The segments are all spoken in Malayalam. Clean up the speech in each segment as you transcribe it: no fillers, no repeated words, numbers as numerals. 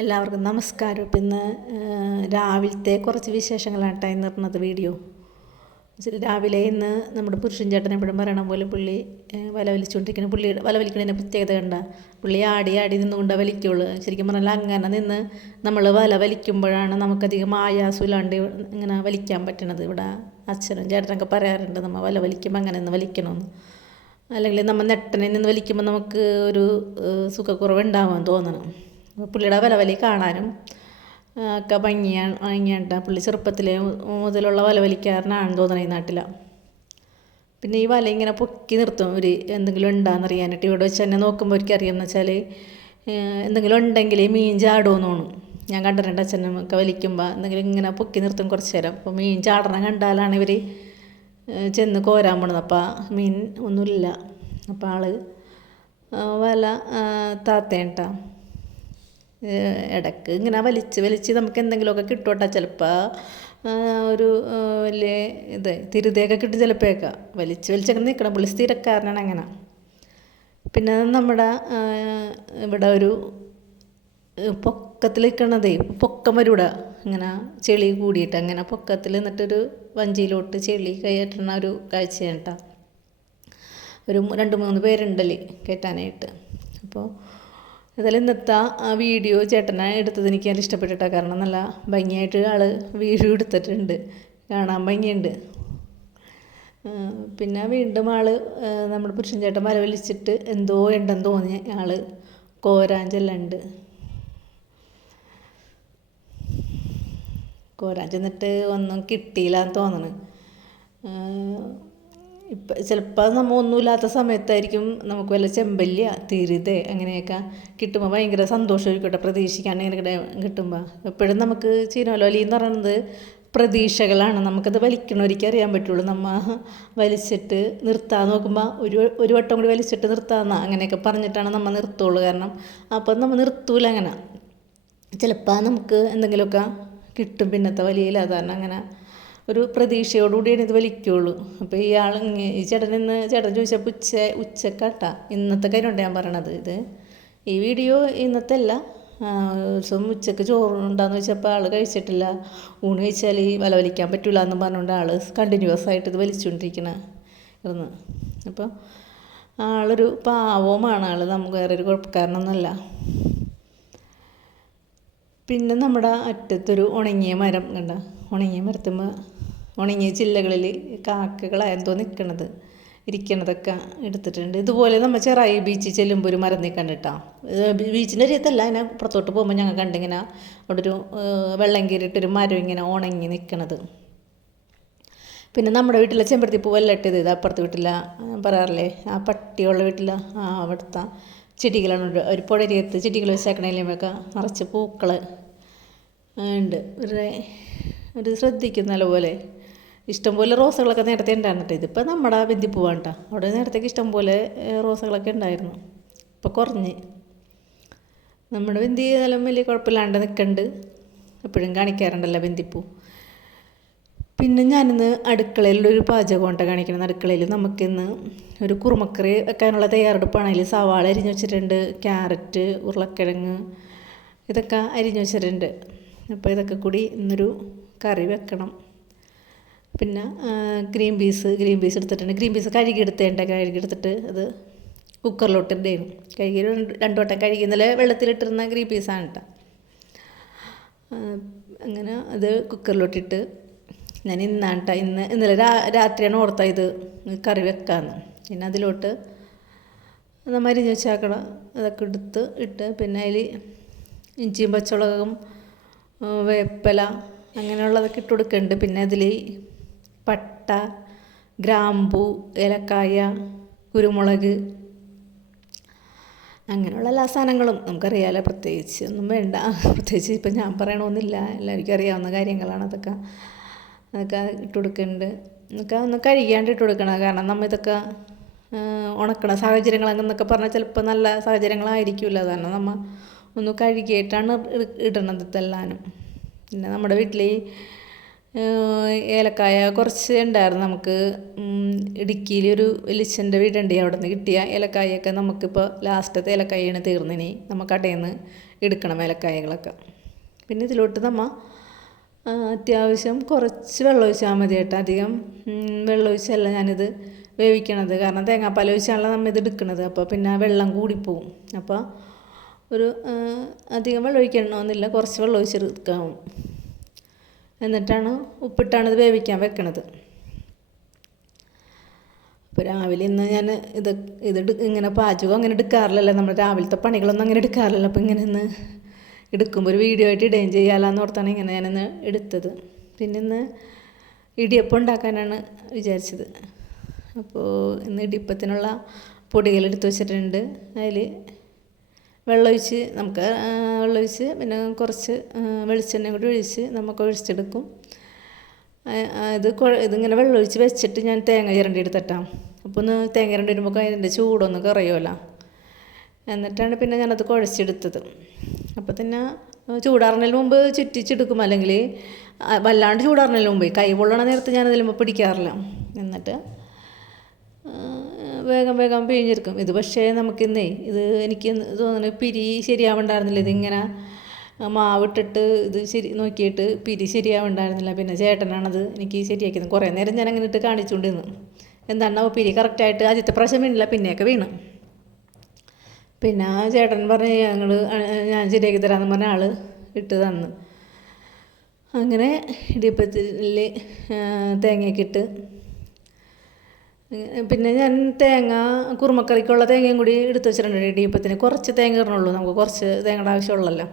എല്ലാവർക്കും നമസ്കാരം. ഇപ്പം ഇന്ന് രാവിലത്തെ കുറച്ച് വിശേഷങ്ങളാണ് കേട്ടോ ഇന്ന് പറഞ്ഞത് വീഡിയോ. രാവിലെ ഇന്ന് നമ്മുടെ പുരുഷൻ ചേട്ടൻ എപ്പോഴും പറയണ പോലെ പുള്ളി വല വലിച്ചുകൊണ്ടിരിക്കുന്ന പുള്ളിയുടെ വല വലിക്കുന്നതിൻ്റെ പ്രത്യേകത കണ്ട പുള്ളി ആടി ആടി നിന്നുകൊണ്ട് വലിക്കുള്ളൂ. ശരിക്കും പറഞ്ഞാൽ അങ്ങനെ നിന്ന് നമ്മൾ വല വലിക്കുമ്പോഴാണ് നമുക്കധികം ആയാസമില്ലാണ്ട് ഇങ്ങനെ വലിക്കാൻ പറ്റണത്. ഇവിടെ അച്ഛനും ചേട്ടനൊക്കെ പറയാറുണ്ട് നമ്മൾ വല വലിക്കുമ്പോൾ അങ്ങനെ നിന്ന് വലിക്കണമെന്ന്. അല്ലെങ്കിൽ നമ്മൾ നെട്ടനെ നിന്ന് വലിക്കുമ്പോൾ നമുക്ക് ഒരു സുഖക്കുറവ് ഉണ്ടാവാൻ തോന്നണം. പുള്ളിയുടെ വലവലി കാണാനും ഒക്കെ ഭംഗിയാണ്. പുള്ളി ചെറുപ്പത്തിലെ മുതലുള്ള വലവലിക്കാരനാണെന്ന് തോന്നണം ഈ നാട്ടിലാണ്. പിന്നെ ഈ വല ഇങ്ങനെ പൊക്കി നിർത്തും ഒരു എന്തെങ്കിലും ഉണ്ടാകുന്നറിയാനായിട്ട്. ഇവിടെ വെച്ച് തന്നെ നോക്കുമ്പോൾ എനിക്കറിയാമെന്ന് വെച്ചാൽ എന്തെങ്കിലും ഉണ്ടെങ്കിൽ മീൻ ചാടുമെന്ന് തോന്നും. ഞാൻ കണ്ടിട്ടുണ്ട് അച്ഛനൊക്കെ വലിക്കുമ്പോൾ എന്തെങ്കിലും ഇങ്ങനെ പൊക്കി നിർത്തും കുറച്ച് നേരം. അപ്പോൾ മീൻ ചാടണം കണ്ടാലാണ് ഇവർ ചെന്ന് കോരാൻ പോണത്. അപ്പോൾ മീൻ ഒന്നുമില്ല. അപ്പോൾ ആൾ വല താത്തേണ്ട ഇടയ്ക്ക് ഇങ്ങനെ വലിച്ച് നമുക്ക് എന്തെങ്കിലുമൊക്കെ കിട്ടുമോട്ടെ. ചിലപ്പോൾ ഒരു വലിയ തിരുതയൊക്കെ കിട്ടും. ചിലപ്പോഴൊക്കെ വലിച്ചൊക്കെ നിൽക്കണം. പുള്ളി സ്ഥിരക്കാരനാണ് അങ്ങനെ. പിന്നെ നമ്മുടെ ഇവിടെ ഒരു പൊക്കത്തിൽ നിൽക്കണതേ പൊക്കം വരും ഇവിടെ ഇങ്ങനെ ചെളി കൂടിയിട്ട് അങ്ങനെ പൊക്കത്തിൽ നിന്നിട്ടൊരു വഞ്ചിയിലോട്ട് ചെളി കയറ്റുന്ന ഒരു കാഴ്ചയാണ് കേട്ടോ. ഒരു 2-3 പേരുണ്ടല്ലേ കയറ്റാനായിട്ട്. അപ്പോൾ ഏതായാലും ഇന്നത്തെ വീഡിയോ ചേട്ടനെ എടുത്തത് എനിക്ക് നല്ല ഇഷ്ടപ്പെട്ടിട്ടാണ്. കാരണം നല്ല ഭംഗിയായിട്ട് ആൾ വീഡിയോ എടുത്തിട്ടുണ്ട്, കാണാൻ ഭംഗിയുണ്ട്. പിന്നെ വീണ്ടും ആൾ നമ്മുടെ പുരുഷൻ ചേട്ടൻ വല വലിച്ചിട്ട് എന്തോ ഉണ്ടെന്ന് തോന്നി ആൾ കോരാൻ ചെന്നിട്ട് ഒന്നും കിട്ടിയില്ലാന്ന് തോന്നണ്. ഇപ്പം ചിലപ്പോൾ നമ്മൾ ഒന്നുമില്ലാത്ത സമയത്തായിരിക്കും നമുക്ക് വല്ല ചെമ്പല്ലിയ തിരുത അങ്ങനെയൊക്കെ കിട്ടുമ്പോൾ ഭയങ്കര സന്തോഷമായിരിക്കട്ടെ. പ്രതീക്ഷിക്കാണ്ട് ഇങ്ങനെ കിട്ടുമ്പോൾ എപ്പോഴും നമുക്ക് ചീനവലി എന്ന് പറയുന്നത് പ്രതീക്ഷകളാണ്. നമുക്കത് വലിക്കണവർക്ക് അറിയാൻ പറ്റുള്ളൂ. നമ്മൾ വലിച്ചിട്ട് നിർത്താൻ നോക്കുമ്പോൾ ഒരു വട്ടം കൂടി വലിച്ചിട്ട് നിർത്താമെന്നാ അങ്ങനെയൊക്കെ പറഞ്ഞിട്ടാണ് നമ്മൾ നിർത്തുള്ളൂ. കാരണം അപ്പം നമ്മൾ നിർത്തൂല. അങ്ങനെ ചിലപ്പോൾ നമുക്ക് എന്തെങ്കിലുമൊക്കെ കിട്ടും. പിന്നത്തെ വലിയ കാരണം അങ്ങനെ ഒരു പ്രതീക്ഷയോടുകൂടിയാണ് ഇത് വലിക്കുള്ളൂ. അപ്പോൾ ഈ ചേട്ടൻ ചോദിച്ചപ്പോൾ ഉച്ചക്കാട്ടാ ഇന്നത്തെ കാര്യമുണ്ട് ഞാൻ പറയണത്. ഈ വീഡിയോ ഇന്നത്തെ അല്ല. ദിവസം ഉച്ചക്ക് ചോറുണ്ടാന്ന് വെച്ചപ്പോൾ ആൾ കഴിച്ചിട്ടില്ല. ഊണ് കഴിച്ചാൽ വല വലിക്കാൻ പറ്റില്ല എന്ന് പറഞ്ഞുകൊണ്ട് ആൾ കണ്ടിന്യൂസ് ആയിട്ട് ഇത് വലിച്ചുകൊണ്ടിരിക്കണ. അപ്പോൾ ആളൊരു പാവമാണ്. ആൾ നമുക്ക് വേറൊരു കുഴപ്പക്കാരനൊന്നുമല്ല. പിന്നെ നമ്മുടെ അറ്റത്തൊരു ഉണങ്ങിയ മരം കണ്ട. ഉണങ്ങിയ മരത്തുമ്പോൾ ഉണങ്ങിയ ചില്ലകളിൽ കാക്കകളായെന്തോ ഇരിക്കണതൊക്കെ എടുത്തിട്ടുണ്ട്. ഇതുപോലെ നമ്മൾ ചെറായി ബീച്ചിൽ ചെല്ലുമ്പോൾ ഒരു മരം നിൽക്കണ്ടിട്ടാ. ബീച്ചിൻ്റെ അരിയത്തല്ല, അതിനെ പുറത്തോട്ട് പോകുമ്പോൾ ഞങ്ങൾ കണ്ടിങ്ങനെ അവിടെ ഒരു വെള്ളം കയറിയിട്ടൊരു മരം ഇങ്ങനെ ഉണങ്ങി നിൽക്കണത്. പിന്നെ നമ്മുടെ വീട്ടിലെ ചെമ്പരത്തിപ്പൂ വല്ലട്ടത് ഇത് അപ്പുറത്തെ വീട്ടില പറയാറില്ലേ ആ പട്ടിയുള്ള വീട്ടില അവിടുത്തെ ചെടികളാണ്. ഒരു പുഴരിയത്ത് ചെടികൾ വെച്ചേക്കണേലുമൊക്കെ നിറച്ച് പൂക്കൾ ഉണ്ട്. ഒരു ശ്രദ്ധിക്കുന്ന പോലെ ഇഷ്ടംപോലെ റോസകളൊക്കെ നേരത്തെ ഉണ്ടായിരുന്നിട്ട്. ഇതിപ്പോൾ നമ്മുടെ ബന്ദിപ്പൂവാണ് കേട്ടോ. അവിടെ നേരത്തേക്ക് ഇഷ്ടംപോലെ റോസകളൊക്കെ ഉണ്ടായിരുന്നു. ഇപ്പോൾ കുറഞ്ഞ്. നമ്മുടെ ബന്ദി നല്ല വലിയ കുഴപ്പമില്ലാണ്ട് നിൽക്കുന്നുണ്ട്. എപ്പോഴും കാണിക്കാറുണ്ടല്ലോ ബന്ദിപ്പൂ. പിന്നെ ഞാനിന്ന് അടുക്കളയിലൊരു പാചകമുണ്ട് കാണിക്കുന്നത്. അടുക്കളയിൽ നമുക്കിന്ന് ഒരു കുറുമക്കറി വെക്കാനുള്ള തയ്യാറെടുപ്പാണ്. അതിൽ സവാള അരിഞ്ഞ് വെച്ചിട്ടുണ്ട്, ക്യാരറ്റ്, ഉരുളക്കിഴങ്ങ് ഇതൊക്കെ അരിഞ്ഞ് വെച്ചിട്ടുണ്ട്. അപ്പോൾ ഇതൊക്കെ കൂടി ഇന്നൊരു കറി വെക്കണം. പിന്നെ ഗ്രീൻ പീസ് എടുത്തിട്ടുണ്ട്. ഗ്രീൻ പീസ് കഴുകിയെടുത്തിട്ട് അത് കുക്കറിലോട്ട് ഇടേനും. കഴുകി 2 വട്ടം കഴുകി ഇന്നലെ വെള്ളത്തിലിട്ടിരുന്ന ഗ്രീൻ പീസാണ് കേട്ടോ. അങ്ങനെ അത് കുക്കറിലോട്ടിട്ട് ഞാൻ ഇന്നലെ രാത്രിയാണ് ഓർത്ത ഇത് കറി വെക്കാമെന്ന്. പിന്നെ അതിലോട്ട് നമ്മൾ അരിഞ്ഞ് വെച്ചാക്കണം. അതൊക്കെ ഇട്ട് പിന്നെ അതിൽ ഇഞ്ചിയും പച്ചമുളകും വേപ്പില അങ്ങനെയുള്ളതൊക്കെ ഇട്ട് കൊടുക്കുന്നുണ്ട്. പിന്നെ അതിൽ പട്ട, ഗ്രാമ്പൂ, ഏലക്കായ, കുരുമുളക് അങ്ങനെയുള്ള എല്ലാ സാധനങ്ങളും നമുക്കറിയാമല്ലോ. പ്രത്യേകിച്ച് ഒന്നും വേണ്ട. പ്രത്യേകിച്ച് ഇപ്പം ഞാൻ പറയണമെന്നില്ല, എല്ലാവർക്കും അറിയാവുന്ന കാര്യങ്ങളാണ് അതൊക്കെ ഇട്ട് കൊടുക്കുന്നുണ്ട്. ഇതൊക്കെ ഒന്ന് കഴുകിയാണ്ട് ഇട്ട് കൊടുക്കണം. കാരണം നമ്മൾ ഇതൊക്കെ ഉണക്കണ സാഹചര്യങ്ങളെന്നൊക്കെ പറഞ്ഞാൽ ചിലപ്പോൾ നല്ല സാഹചര്യങ്ങളായിരിക്കില്ല. കാരണം നമ്മൾ ഒന്ന് കഴുകിയിട്ടാണ് ഇടണത് ഇതെല്ലാനും. പിന്നെ നമ്മുടെ വീട്ടിൽ ഏലക്കായ കുറച്ച് ഉണ്ടായിരുന്നു. നമുക്ക് ഇടുക്കിയിൽ ഒരു വലിച്ചൻ്റെ വീടുണ്ട്. അവിടെ നിന്ന് കിട്ടിയ ഏലക്കായൊക്കെ നമുക്കിപ്പോൾ ലാസ്റ്റത്തെ ഏലക്കായാണ് തീർന്നിനി. നമ്മൾ കടയിൽ നിന്ന് എടുക്കണം ഏലക്കായകളൊക്കെ. പിന്നെ ഇതിലോട്ട് നമ്മൾ അത്യാവശ്യം കുറച്ച് വെള്ളം ഒഴിച്ചാൽ മതി കേട്ടോ. അധികം വെള്ളം ഒഴിച്ചല്ല ഞാനിത് വേവിക്കണത്, കാരണം തേങ്ങാപ്പാൽ ഒഴിച്ചാണല്ലോ നമ്മൾ ഇത് എടുക്കുന്നത്. അപ്പോൾ പിന്നെ വെള്ളം കൂടിപ്പോവും. അപ്പോൾ ഒരു അധികം വെള്ളം ഒഴിക്കണമെന്നില്ല, കുറച്ച് വെള്ളം ഒഴിച്ചെടുക്കാം. എന്നിട്ടാണ് ഉപ്പിട്ടാണ് ഇത് വേവിക്കാൻ വെക്കണത്. അപ്പോൾ രാവിലെ ഇന്ന് ഞാൻ ഇത് ഇങ്ങനെ പാചകം അങ്ങനെ എടുക്കാറില്ലല്ലോ, നമ്മൾ രാവിലത്തെ പണികളൊന്നും അങ്ങനെ എടുക്കാറില്ലല്ലോ. അപ്പോൾ ഇങ്ങനെ ഇന്ന് എടുക്കുമ്പോൾ ഒരു വീഡിയോ ആയിട്ട് ഇടുകയും ചെയ്യാമെന്ന് ഓർത്താണ് ഇങ്ങനെ ഞാനിന്ന് എടുത്തത്. പിന്നെ ഇന്ന് ഇടിയപ്പം ഉണ്ടാക്കാനാണ് വിചാരിച്ചത്. അപ്പോൾ ഇന്ന് ഇടിയപ്പത്തിനുള്ള പൊടികൾ എടുത്ത് വെച്ചിട്ടുണ്ട്. അതിൽ വെള്ളമൊഴിച്ച് വെള്ളമൊഴിച്ച് പിന്നെ കുറച്ച് വെളിച്ചെണ്ണ കൂടി ഒഴിച്ച് നമുക്ക് ഒഴിച്ചെടുക്കും. ഇതിങ്ങനെ വെള്ളമൊഴിച്ച് വെച്ചിട്ട് ഞാൻ തേങ്ങ ചിരണ്ടി എടുത്തിട്ടാം. അപ്പോൾ ഒന്ന് തേങ്ങ ചിരണ്ടി വരുമ്പോൾ അതിൻ്റെ ചൂടൊന്ന് കുറയുമല്ലോ. എന്നിട്ടാണ് പിന്നെ ഞാനത് കുഴച്ചെടുത്തത്. അപ്പോൾ തന്നെ ചൂടാറുന്നതിന് മുമ്പ് ചുറ്റിച്ചെടുക്കും, അല്ലെങ്കിൽ വല്ലാണ്ട് ചൂടാറുന്നതിന് മുമ്പ് കൈ പൊള്ളണ നേരത്ത് ഞാനതിൽ പിടിക്കാറില്ല. എന്നിട്ട് വേഗം പിഴിഞ്ഞെടുക്കും. ഇത് പക്ഷേ നമുക്കിന്നേ എനിക്ക് തോന്നുന്നു പിരി ശരിയാവുണ്ടായിരുന്നില്ല. ഇതിങ്ങനെ മാവിട്ടിട്ട് ഇത് നോക്കിയിട്ട് പിരി ശരിയാവുണ്ടായിരുന്നില്ല. പിന്നെ ചേട്ടനാണത് എനിക്ക് ശരിയാക്കിയത്. കുറേ നേരം ഞാൻ അങ്ങനെ ഇട്ട് കാണിച്ചുകൊണ്ടിരുന്നു. എന്താണോ പിരി കറക്റ്റായിട്ട് ആദ്യത്തെ പ്രാവശ്യം വീണില്ല, പിന്നെയൊക്കെ വീണ്. പിന്നെ ചേട്ടൻ പറഞ്ഞ് ഞാൻ ശരിയാക്കി തരാമെന്ന് പറഞ്ഞ ആൾ ഇട്ട് തന്നു. അങ്ങനെ ഇടിയപ്പത്തിൽ തേങ്ങയൊക്കെ ഇട്ട്, പിന്നെ ഞാൻ കുറുമക്കറിക്കുള്ള തേങ്ങയും കൂടി എടുത്ത് വെച്ചിട്ടുണ്ട്. ഇടിയപ്പത്തിന് കുറച്ച് തേങ്ങ ഇടണുള്ളൂ, നമുക്ക് കുറച്ച് തേങ്ങയുടെ ആവശ്യമുള്ളല്ലോ.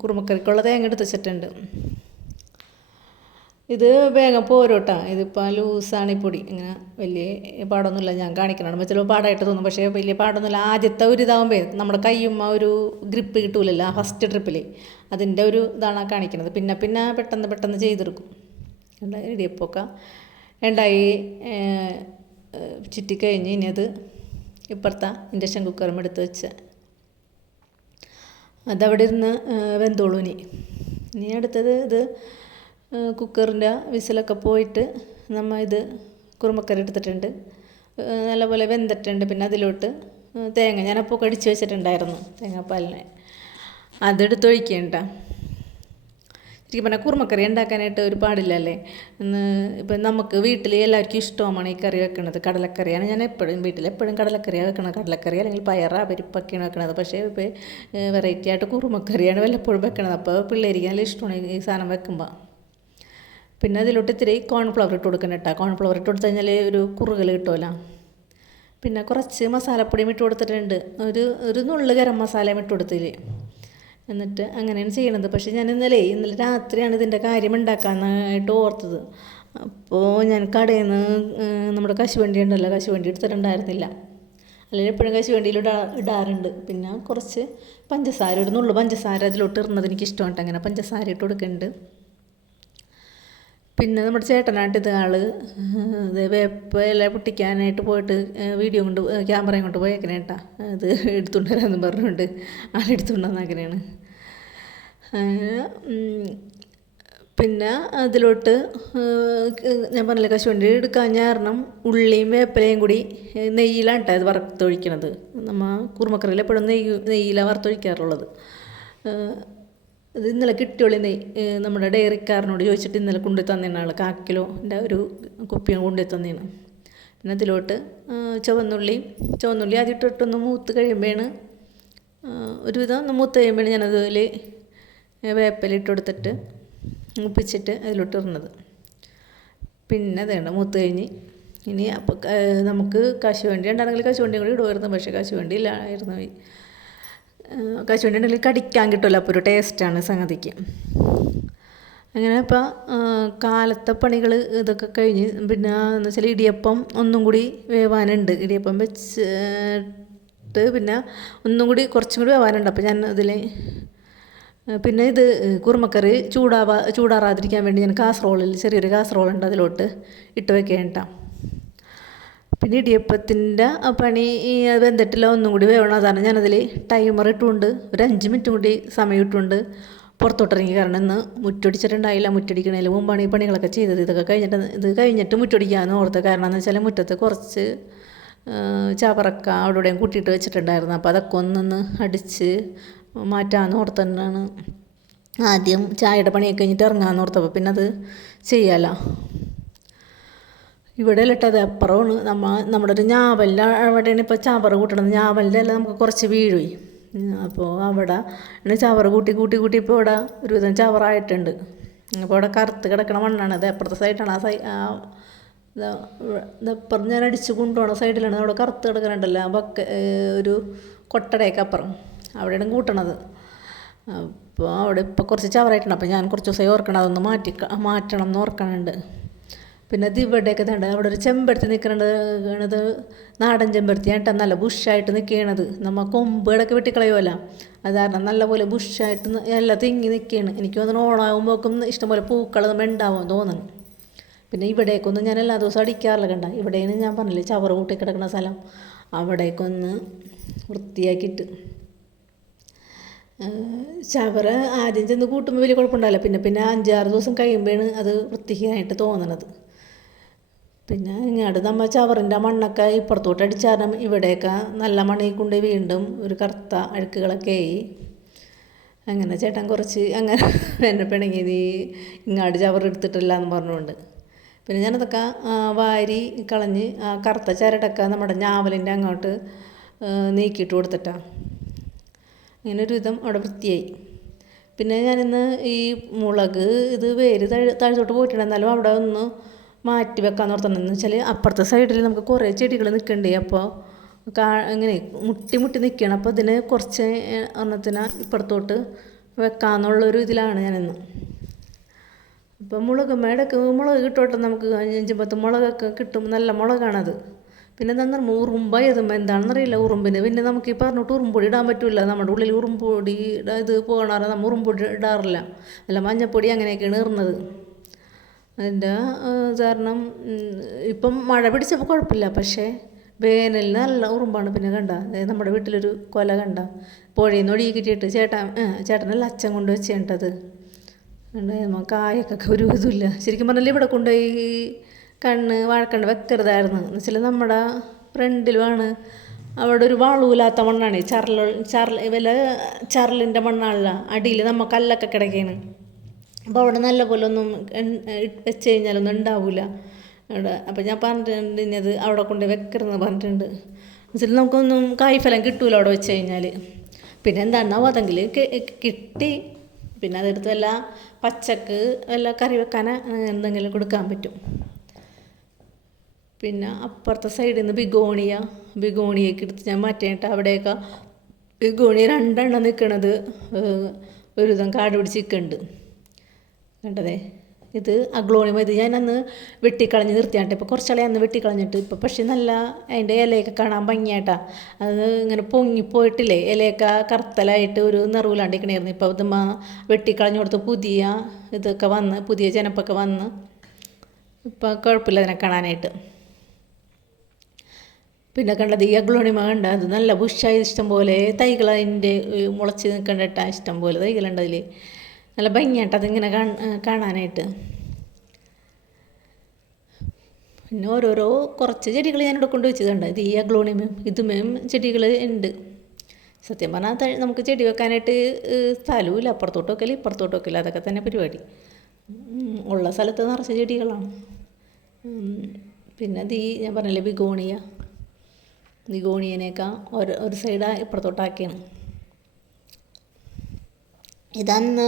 കുറുമക്കറിക്കുള്ള തേങ്ങ എടുത്ത് വെച്ചിട്ടുണ്ട്. ഇത് വേഗം പോരോട്ടാ. ഇതിപ്പോൾ ലൂസാണ് ഈ പൊടി, ഇങ്ങനെ വലിയ പാടൊന്നുമില്ല. ഞാൻ കാണിക്കണം ചിലപ്പോൾ പാടായിട്ട് തോന്നും, പക്ഷേ വലിയ പാടൊന്നുമില്ല. ആദ്യത്തെ ഒരു ഇതാകുമ്പോൾ നമ്മുടെ കയ്യും ഒരു ഗ്രിപ്പ് കിട്ടൂലല്ലോ ഫസ്റ്റ് ട്രിപ്പിൽ, അതിൻ്റെ ഒരു ഇതാണ് കാണിക്കുന്നത്. പിന്നെ പെട്ടെന്ന് ചെയ്തെടുക്കും. ഇടിയപ്പമൊക്കെ ഉണ്ടായി ചുറ്റിക്കഴിഞ്ഞ് ഇനി അത് ഇപ്പുറത്തെ ഇൻഡക്ഷൻ കുക്കറും എടുത്ത് വെച്ച് അതവിടെ ഇരുന്ന് വെന്തോളൂ. ഇനി അടുത്തത് ഇത് കുക്കറിൻ്റെ വിസിലൊക്കെ പോയിട്ട് നമ്മൾ ഇത് കുറുമക്കറി എടുത്തിട്ടുണ്ട്, നല്ലപോലെ വെന്തിട്ടുണ്ട്. പിന്നെ അതിലോട്ട് തേങ്ങ ഞാനപ്പോൾ കടിച്ച് വെച്ചിട്ടുണ്ടായിരുന്നു, തേങ്ങാപ്പാലിനെ അതെടുത്ത് ഒഴിക്കേണ്ട. ശരിക്കും പറഞ്ഞാൽ കുറുമക്കറി ഉണ്ടാക്കാനായിട്ട് ഒരു പാടില്ലല്ലേ. ഇപ്പം നമുക്ക് വീട്ടിൽ എല്ലാവർക്കും ഇഷ്ടമാണ് ഈ കറി വെക്കുന്നത്. കടലക്കറിയാണ് ഞാൻ വീട്ടിലെപ്പോഴും കടലക്കറിയാണ് വെക്കണത്. കടലക്കറി അല്ലെങ്കിൽ പരിപ്പൊക്കെയാണ് വെക്കണത്. പക്ഷേ ഇപ്പോൾ വെറൈറ്റി ആയിട്ട് കുറുമക്കറിയാണ് വല്ലപ്പോഴും വെക്കണത്. അപ്പോൾ പിള്ളേർക്ക് നല്ല ഇഷ്ടമാണ് ഈ സാധനം വെക്കുമ്പോൾ. പിന്നെ അതിലോട്ട് ഇത്തിരി കോൺഫ്ലവർ ഇട്ട് കൊടുക്കണം കേട്ടോ. കോൺഫ്ലവർ ഇട്ട് കൊടുത്തു കഴിഞ്ഞാൽ ഒരു കുറുകൽ കിട്ടുമല്ലോ. പിന്നെ കുറച്ച് മസാലപ്പൊടിയും ഇട്ട് കൊടുത്തിട്ടുണ്ട്, ഒരു നുള്ള് ഗരം മസാലയും ഇട്ട് കൊടുത്തില്ല. എന്നിട്ട് അങ്ങനെയാണ് ചെയ്യണത്. പക്ഷേ ഞാൻ ഇന്നലെ രാത്രിയാണ് ഇതിൻ്റെ കാര്യം ഉണ്ടാക്കാനായിട്ട് ഓർത്തത്. അപ്പോൾ ഞാൻ കടയിൽ നിന്ന് നമ്മുടെ കശുവണ്ടി ഉണ്ടല്ലോ, കശുവണ്ടി എടുത്തിട്ടുണ്ടായിരുന്നില്ല. അല്ലെങ്കിൽ എപ്പോഴും കശുവണ്ടിയിൽ ഇടാറുണ്ട്. പിന്നെ കുറച്ച് പഞ്ചസാര, ഒരു നുള്ളു പഞ്ചസാര അതിലോട്ട് ഇടുന്നത് എനിക്ക് ഇഷ്ടമാണ്. അങ്ങനെ പഞ്ചസാര ഇട്ട് കൊടുക്കുന്നുണ്ട്. പിന്നെ നമ്മുടെ ചേട്ടനായിട്ട് വേപ്പില പൊട്ടിക്കാനായിട്ട് പോയിട്ട് ക്യാമറയും കൊണ്ട് പോയേക്കണേ കേട്ടാ. അത് എടുത്തുകൊണ്ട് വരാമെന്ന് പറഞ്ഞുകൊണ്ട് ആളെടുത്തുകൊണ്ട് വന്നേക്കണേണ്. പിന്നെ അതിലോട്ട് ഞാൻ പറഞ്ഞില്ല കശുവണ്ടി എടുക്കാൻ കാരണം ഉള്ളിയും വേപ്പിലയും കൂടി നെയ്യിലാണ് കേട്ടോ ഇത് വറുത്തൊഴിക്കണത്. നമ്മൾ കുറുമക്കറിയിൽ എപ്പോഴും നെയ്യിലാണ് വറുത്തൊഴിക്കാറുള്ളത്. ഇത് ഇന്നലെ കിട്ടിയോളി നെയ്യ് നമ്മുടെ ഡയറിക്കാരനോട് ചോദിച്ചിട്ട് ഇന്നലെ കൊണ്ടുപോയി തന്നേണ് ആൾ. 1/4 കിലോൻ്റെ ഒരു കുപ്പിയും കൊണ്ടുപോയി തന്നേണ്. പിന്നെ അതിലോട്ട് ചുവന്നുള്ളി ആദ്യം ഇട്ടിട്ടൊന്ന് മൂത്ത് കഴിയുമ്പോഴാണ് ഒരുവിധം ഒന്ന് മൂത്ത് കഴിയുമ്പോഴാണ് ഞാനതിൽ വേപ്പില ഇട്ട് കൊടുത്തിട്ട് മുപ്പിച്ചിട്ട് അതിലോട്ട് ഇടുന്നത്. പിന്നെ അതുകൊണ്ട് മൂത്ത് കഴിഞ്ഞ് ഇനി അപ്പോൾ നമുക്ക് കശുവണ്ടി ഉണ്ടാണെങ്കിൽ കശുവണ്ടിയും കൂടി ഇടുമായിരുന്നു. പക്ഷേ കശുവണ്ടി ഇല്ലായിരുന്നു. കശുവണ്ടി ഉണ്ടെങ്കിൽ കടിക്കാൻ കിട്ടുമല്ലോ, അപ്പോൾ ഒരു ടേസ്റ്റാണ് സംഗതിക്ക്. അങ്ങനെ ഇപ്പോൾ കാലത്തെ പണികൾ ഇതൊക്കെ കഴിഞ്ഞ് പിന്നെ എന്ന് വെച്ചാൽ ഇടിയപ്പം ഒന്നും കൂടി വേവാനുണ്ട്. ഇടിയപ്പം വെച്ചിട്ട് പിന്നെ ഒന്നും കൂടി കുറച്ചും കൂടി വേവാനുണ്ട്. അപ്പോൾ ഞാൻ അതിൽ പിന്നെ ഇത് കുറുമക്കറി ചൂടാറാതിരിക്കാൻ വേണ്ടി ഞാൻ ചെറിയൊരു കാസറോളുണ്ട്, അതിലോട്ട് ഇട്ട് വെക്കേണ്ട. പിന്നെ ഇടിയപ്പത്തിൻ്റെ പണി വെന്തിട്ടില്ല, ഒന്നും കൂടി വേവണം. അതാണ് ഞാനതിൽ ടൈമർ ഇട്ടുകൊണ്ട് ഒരു 5 മിനിറ്റ് കൂടി സമയം ഇട്ടുകൊണ്ട് പുറത്തോട്ടിറങ്ങി. കാരണം ഇന്ന് മുറ്റടിച്ചിട്ടുണ്ടായില്ല. മുറ്റടിക്കണതിന് മുമ്പാണ് ഈ പണികളൊക്കെ ചെയ്തത്. ഇത് കഴിഞ്ഞിട്ട് മുറ്റടിക്കാമെന്ന് ഓർത്ത്. കാരണം എന്ന് വെച്ചാൽ മുറ്റത്ത് കുറച്ച് ചവറക്ക അവിടെയും കൂട്ടിയിട്ട് വെച്ചിട്ടുണ്ടായിരുന്നു. അപ്പോൾ അതൊക്കെ ഒന്നൊന്ന് അടിച്ച് മാറ്റാമെന്ന് ഓർത്തന്നാണ് ആദ്യം ചായയുടെ പണിയൊക്കെ കഴിഞ്ഞിട്ട് ഇറങ്ങാമെന്ന് ഓർത്തപ്പോൾ പിന്നെ അത് ചെയ്യാമല്ലോ. ഇവിടെ ഇട്ടത് അപ്പുറമാണ് നമ്മുടെ ഒരു ഞാവലിൻ്റെ അവിടെയാണ് ഇപ്പോൾ ചവറ് കൂട്ടണത്. ഞാവലിൻ്റെ എല്ലാം നമുക്ക് കുറച്ച് വീഴും. അപ്പോൾ അവിടെ ചവറ് കൂട്ടി കൂട്ടി കൂട്ടി ഇപ്പോൾ ഇവിടെ ഒരുവിധം ചവറായിട്ടുണ്ട്. അപ്പോൾ ഇവിടെ കറുത്ത് കിടക്കണ മണ്ണാണ്. അത് അപ്പുറത്തെ സൈഡാണ്. ഇതപ്പുറം ഞാൻ അടിച്ച് കൊണ്ടുപോകണ സൈഡിലാണ് അവിടെ കറുത്ത് കിടക്കണുണ്ടല്ലോ. ഒരു കൊട്ടടയൊക്കെ അപ്പുറം അവിടെയാണ് കൂട്ടണത്. അപ്പോൾ അവിടെ ഇപ്പോൾ കുറച്ച് ചവറായിട്ടുണ്ട്. അപ്പോൾ ഞാൻ കുറച്ച് ദിവസമായി ഓർക്കണം അതൊന്ന് മാറ്റണം എന്ന് ഓർക്കണുണ്ട്. പിന്നെ ഇത് ഇവിടെയൊക്കെ തേണ്ട അവിടെ ഒരു ചെമ്പരത്തി നിൽക്കണത് നാടൻ ചെമ്പരത്തി ആയിട്ട് നല്ല ബുഷായിട്ട് നിൽക്കണത്. നമ്മൾ കൊമ്പുകളൊക്കെ വെട്ടിക്കളയുമല്ലോ, അത് കാരണം നല്ലപോലെ ബുഷായിട്ട് എല്ലാം തിങ്ങി നിൽക്കുകയാണ്. എനിക്ക് തോന്നുന്നു ഓണാകുമ്പോഴേക്കും ഇഷ്ടംപോലെ പൂക്കൾ ഉണ്ടാവും തോന്നുന്നു. പിന്നെ ഇവിടേക്കൊന്നും ഞാൻ എല്ലാ ദിവസവും അടിക്കാറില്ല. കണ്ട ഇവിടെയാണ് ഞാൻ പറഞ്ഞില്ലേ ചവറ് കൂട്ടി കിടക്കുന്ന സ്ഥലം, അവിടേക്കൊന്ന് വൃത്തിയാക്കിയിട്ട് ചവറ് ആദ്യം ചെന്ന് കൂട്ടുമ്പോൾ വലിയ കുഴപ്പമുണ്ടാവില്ല. പിന്നെ 5-6 ദിവസം കഴിയുമ്പോഴാണ് അത് വൃത്തിക്കാനായിട്ട് തോന്നണത്. പിന്നെ ഇങ്ങോട്ട് നമ്മൾ ചവറിൻ്റെ മണ്ണൊക്കെ ഇപ്പുറത്തോട്ട് അടിച്ചാലും ഇവിടെയൊക്കെ നല്ല മണ്ണിൽ കൊണ്ട് വീണ്ടും ഒരു കറുത്ത അഴുക്കുകളൊക്കെ ആയി. അങ്ങനെ ചേട്ടൻ കുറച്ച് അങ്ങനെ എന്നെ പിണങ്ങി നീ ഇങ്ങോട്ട് ചവറ് എടുത്തിട്ടില്ല എന്ന് പറഞ്ഞുകൊണ്ട്. പിന്നെ ഞാനതൊക്കെ വാരി കളഞ്ഞ് കറുത്ത ചരടൊക്കെ നമ്മുടെ ഞാവലിൻ്റെ അങ്ങോട്ട് നീക്കിയിട്ട് കൊടുത്തിട്ടാണ് അങ്ങനെ ഒരു വിധം അവിടെ വൃത്തിയായി. പിന്നെ ഞാനിന്ന് ഈ മുളക് ഇത് വേര് താഴത്തോട്ട് പോയിട്ടുണ്ട്. എന്നാലും അവിടെ ഒന്ന് മാറ്റി വെക്കാമെന്ന് ഓർത്തുണ്ടെന്ന് വെച്ചാൽ അപ്പുറത്തെ സൈഡിൽ നമുക്ക് കുറേ ചെടികൾ നിൽക്കണ്ടേ. അപ്പോൾ ഇങ്ങനെ മുട്ടി നിൽക്കണം. അപ്പോൾ ഇതിന് കുറച്ച് എണ്ണത്തിന് ഇപ്പുറത്തോട്ട് വെക്കാമെന്നുള്ളൊരു ഇതിലാണ് ഞാനിന്ന്. അപ്പോൾ ഇടയ്ക്ക് മുളക് കിട്ടോട്ടെ, നമുക്ക് 5-10 മുളകൊക്കെ കിട്ടും. നല്ല മുളകാണത്. പിന്നെ എന്താ ഉറുമ്പായതുമ്പോൾ എന്താണെന്നറിയില്ല ഉറുമ്പിന്. പിന്നെ നമുക്ക് ഈ പറഞ്ഞിട്ട് ഉറുമ്പൊടി ഇടാൻ പറ്റില്ല. നമ്മുടെ ഉള്ളിൽ ഉറുമ്പൊടി ഇത് പോകണാറ് നമ്മൾ ഉറുമ്പൊടി ഇടാറില്ല. അല്ല മഞ്ഞപ്പൊടി അങ്ങനെയൊക്കെയാണ് ഇടുന്നത്. അതിൻ്റെ കാരണം ഇപ്പം മഴ പിടിച്ചപ്പോൾ കുഴപ്പമില്ല, പക്ഷേ വേനലിന് നല്ല ഉറുമ്പാണ്. പിന്നെ കണ്ട നമ്മുടെ വീട്ടിലൊരു കൊല കണ്ട പുഴയിൽ നിന്ന് ഒഴുകി കിട്ടിയിട്ട് ചേട്ടനല്ല അച്ഛൻ കൊണ്ട് വെച്ചേണ്ടത് കായൊക്കെ ഒരു ഇതുമില്ല. ശരിക്കും പറഞ്ഞാൽ ഇവിടെ കൊണ്ടുപോയി വാഴക്കണ്ണ് വെക്കരുതായിരുന്നു. എന്ന് വെച്ചാൽ നമ്മുടെ ഫ്രണ്ടിലുമാണ് അവിടെ ഒരു വളവില്ലാത്ത മണ്ണാണ്. വല്ല ചരലിൻ്റെ മണ്ണാണല്ല, അടിയിൽ നമ്മൾ കല്ലൊക്കെ കിടക്കുകയാണ്. അപ്പോൾ അവിടെ നല്ല പോലെ ഒന്നും വെച്ച് കഴിഞ്ഞാലൊന്നും ഉണ്ടാവില്ല അവിടെ. അപ്പോൾ ഞാൻ പറഞ്ഞിട്ടുണ്ട് ഇന്നത് അവിടെ കൊണ്ട് വെക്കരുതെന്ന് പറഞ്ഞിട്ടുണ്ട്. എന്നുവെച്ചാൽ നമുക്കൊന്നും കായ്ഫലം കിട്ടൂല അവിടെ വെച്ച് കഴിഞ്ഞാൽ. പിന്നെ എന്താണാവും അതെങ്കിൽ കിട്ടി പിന്നെ അതെടുത്ത് വല്ല പച്ചക്ക് വല്ല കറി വെക്കാൻ എന്തെങ്കിലും കൊടുക്കാൻ പറ്റും. പിന്നെ അപ്പുറത്തെ സൈഡിൽ നിന്ന് ബിഗോണിയൊക്കെ എടുത്ത് ഞാൻ മാറ്റിയിട്ട് അവിടെയൊക്കെ ബിഗോണിയ 2 എണ്ണം നിൽക്കണത് ഒരുവിധം കാട് പിടിച്ച് നിൽക്കുന്നുണ്ട്. കണ്ടതേ ഇത് അഗ്ലോണിയം. ഇത് ഞാൻ അന്ന് വെട്ടിക്കളഞ്ഞ് നിർത്തിയാട്ടെ. ഇപ്പോൾ കുറച്ചാളെ അന്ന് വെട്ടിക്കളഞ്ഞിട്ട് ഇപ്പോൾ പക്ഷേ നല്ല അതിൻ്റെ ഇലയൊക്കെ കാണാൻ ഭംഗിയായിട്ടാണ്. അത് ഇങ്ങനെ പൊങ്ങിപ്പോയിട്ടില്ലേ, ഇലയൊക്കെ കറുത്തലായിട്ട് ഒരു നിറവിലാണ്ടിരിക്കണമായിരുന്നു. ഇപ്പോൾ ഇത് വെട്ടിക്കളഞ്ഞു കൊടുത്ത് പുതിയ ഇതൊക്കെ വന്ന് പുതിയ ചെനപ്പൊക്കെ വന്ന് ഇപ്പം കുഴപ്പമില്ല അതിനെ കാണാനായിട്ട്. പിന്നെ കണ്ടത് ഈ അഗ്ലോണിമ കണ്ട അത് നല്ല ബുഷായി ഇഷ്ടംപോലെ തൈകൾ അതിൻ്റെ മുളച്ച് നിൽക്കേണ്ടിട്ട ഇഷ്ടംപോലെ തൈകളുണ്ട് അതിൽ. നല്ല ഭംഗിയായിട്ട് അതിങ്ങനെ കാണാനായിട്ട്. പിന്നെ ഓരോരോ കുറച്ച് ചെടികൾ ഞാനിവിടെ കൊണ്ട് വെച്ചതുണ്ട്. ഇത് ഈ അഗ്ലോണിമയും ഇതുമേയും ചെടികൾ ഉണ്ട്. സത്യം പറഞ്ഞാൽ നമുക്ക് ചെടി വെക്കാനായിട്ട് സ്ഥലവുമില്ല. അപ്പുറത്തോട്ട് വെക്കില്ല ഇപ്പുറത്തോട്ട് വെക്കില്ല, അതൊക്കെ തന്നെ പരിപാടി. ഉള്ള സ്ഥലത്ത് നിറച്ച ചെടികളാണ്. പിന്നെ ഞാൻ പറഞ്ഞില്ലേ ബിഗോണിയനേക്കാൾ ഒരു സൈഡ് ഇപ്പുറത്തോട്ടാക്കിയാണ്. ഇതന്ന്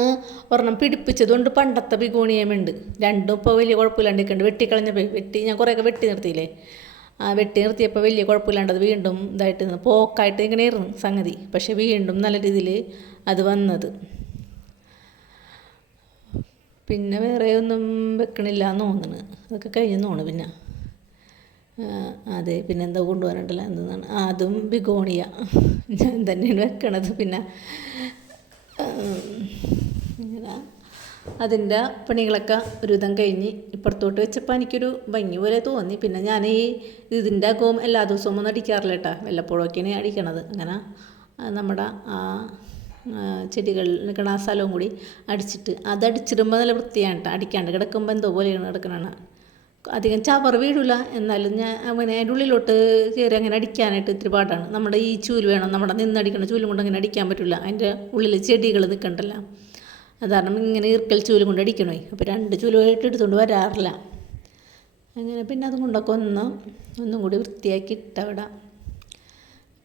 ഒരെണ്ണം പിടിപ്പിച്ചതുകൊണ്ട് പണ്ടത്തെ ബിഗോണിയമുണ്ട്. രണ്ടും ഇപ്പോൾ വലിയ കുഴപ്പമില്ലാണ്ടിരിക്കുന്നുണ്ട്. വെട്ടിക്കളഞ്ഞപ്പോൾ ഞാൻ കുറേയൊക്കെ വെട്ടി നിർത്തിയില്ലേ, വെട്ടി നിർത്തിയപ്പോൾ വലിയ കുഴപ്പമില്ലാണ്ടത് വീണ്ടും ഇതായിട്ട് പോക്കായിട്ട് ഇങ്ങനെയായിരുന്നു സംഗതി. പക്ഷെ വീണ്ടും നല്ല രീതിയിൽ അത് വന്നത്. പിന്നെ വേറെ ഒന്നും വെക്കണില്ല എന്ന് തോന്നുന്നു, അതൊക്കെ കഴിഞ്ഞെന്ന് തോന്നുന്നു. പിന്നെ അതെ പിന്നെ എന്താ കൊണ്ടുപോകാനുണ്ടല്ലോ എന്താണ് അതും ബിഗോണിയ ഞാൻ തന്നെയാണ് വെക്കണത്. പിന്നെ ഇങ്ങനെ അതിൻ്റെ പണികളൊക്കെ ഒരുവിധം കഴിഞ്ഞ് ഇപ്പുറത്തോട്ട് വെച്ചപ്പോൾ എനിക്കൊരു ഭംഗി പോലെ തോന്നി. പിന്നെ ഞാൻ ഇതിൻ്റെ അകവും എല്ലാ ദിവസവും ഒന്നും അടിക്കാറില്ല കേട്ടോ, വല്ലപ്പോഴൊക്കെയാണ് അടിക്കണത്. അങ്ങനെ നമ്മുടെ ആ ചെടികൾ നിൽക്കണ ആ സ്ഥലവും കൂടി അടിച്ചിട്ട് അതടിച്ചിടുമ്പോൾ നല്ല വൃത്തിയാണ് കേട്ടോ. അടിക്കാണ്ട് കിടക്കുമ്പോൾ എന്തോ പോലെയാണ് കിടക്കണതാണ്. അധികം ചവർ വീഴില്ല, എന്നാലും ഞാൻ അങ്ങനെ അതിൻ്റെ ഉള്ളിലോട്ട് കയറി അങ്ങനെ അടിക്കാനായിട്ട് ഇത്തിരി പാടാണ്. നമ്മുടെ ഈ ചൂല് വേണം, നമ്മുടെ നിന്നടിക്കുന്ന ചൂലും കൊണ്ട് അങ്ങനെ അടിക്കാൻ പറ്റില്ല. അതിൻ്റെ ഉള്ളിൽ ചെടികൾ നിൽക്കണ്ടല്ല, അത് കാരണം ഇങ്ങനെ ഈർക്കൽ ചൂലും കൊണ്ട് അടിക്കണേ. അപ്പോൾ 2 ചൂലുമായിട്ട് എടുത്തുകൊണ്ട് വരാറില്ല. അങ്ങനെ പിന്നെ അതും കൊണ്ടൊക്കെ ഒന്നും കൂടി വൃത്തിയാക്കി ഇട്ടവിടെ.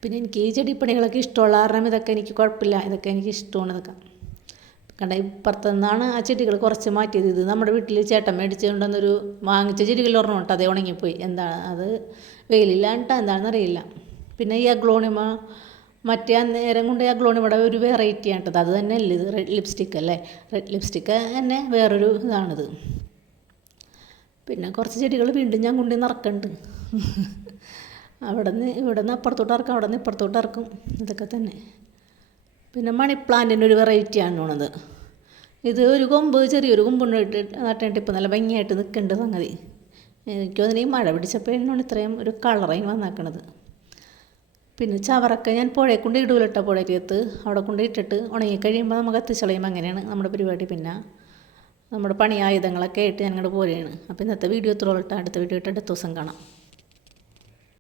പിന്നെ എനിക്ക് ഈ ചെടിപ്പണികളൊക്കെ ഇഷ്ടമുള്ള കാരണം ഇതൊക്കെ എനിക്ക് കുഴപ്പമില്ല, ഇതൊക്കെ എനിക്ക് ഇഷ്ടമാണ്. ഇതൊക്കെ കണ്ട ഇപ്പുറത്തു നിന്നാണ് ആ ചെടികൾ കുറച്ച് മാറ്റിയത്. ഇത് നമ്മുടെ വീട്ടിൽ ചേട്ടൻ മേടിച്ച് കൊണ്ടുവന്നൊരു വാങ്ങിച്ച ചെടികൾ ഒരെണ്ണം കേട്ടോ, അതേ ഉണങ്ങിപ്പോയി. എന്താണ് അത്, വെയിലില്ലാണ്ടാ എന്താണെന്നറിയില്ല. പിന്നെ ഈ അഗ്ലോണിമ, മറ്റേ അന്നേരം കൊണ്ട് അഗ്ലോണിമയുടെ ഒരു വെറൈറ്റി ആണിട്ടത്. അത് തന്നെ അല്ലേ ഇത്, റെഡ് ലിപ്സ്റ്റിക് അല്ലേ, റെഡ് ലിപ്സ്റ്റിക്ക് തന്നെ വേറൊരു ഇതാണിത്. പിന്നെ കുറച്ച് ചെടികൾ വീണ്ടും ഞാൻ കൊണ്ടുപോയി നിറക്കുന്നുണ്ട്. ഇവിടെ നിന്ന് അപ്പുറത്തോട്ട് ഇറക്കും, അവിടെ നിന്ന് ഇപ്പുറത്തോട്ട് ഇറക്കും, ഇതൊക്കെ തന്നെ. പിന്നെ മണി പ്ലാന്റിൻ്റെ ഒരു വെറൈറ്റിയാണ് ഉള്ളത്. ഇത് ഒരു കൊമ്പ്, ചെറിയൊരു കൊമ്പുണ്ടിട്ട് നട്ടിട്ട് ഇപ്പോൾ നല്ല ഭംഗിയായിട്ട് നിൽക്കേണ്ട സംഗതി. എനിക്ക് തോന്നുന്നു ഈ മഴ പിടിച്ചപ്പോഴാണ് ഇത്രയും ഒരു കളറായി വന്നേക്കണത്. പിന്നെ ചവറൊക്കെ ഞാൻ പുഴയെ കൊണ്ട് ഇടൂലട്ട, പുഴയത്ത് അവിടെ കൊണ്ട് ഇട്ടിട്ട് ഉണങ്ങി കഴിയുമ്പോൾ നമുക്ക് എത്തിച്ചളയും. അങ്ങനെയാണ് നമ്മുടെ പരിപാടി. പിന്നെ നമ്മുടെ പണി ആയുധങ്ങളൊക്കെ ആയിട്ട് ഞാൻ ഇങ്ങോട്ട് പോരുകയാണ്. അപ്പോൾ ഇന്നത്തെ വീഡിയോ ഇത്രയുള്ളൂ. അടുത്ത വീഡിയോ ഇട്ട് അടുത്ത ദിവസം കാണാം.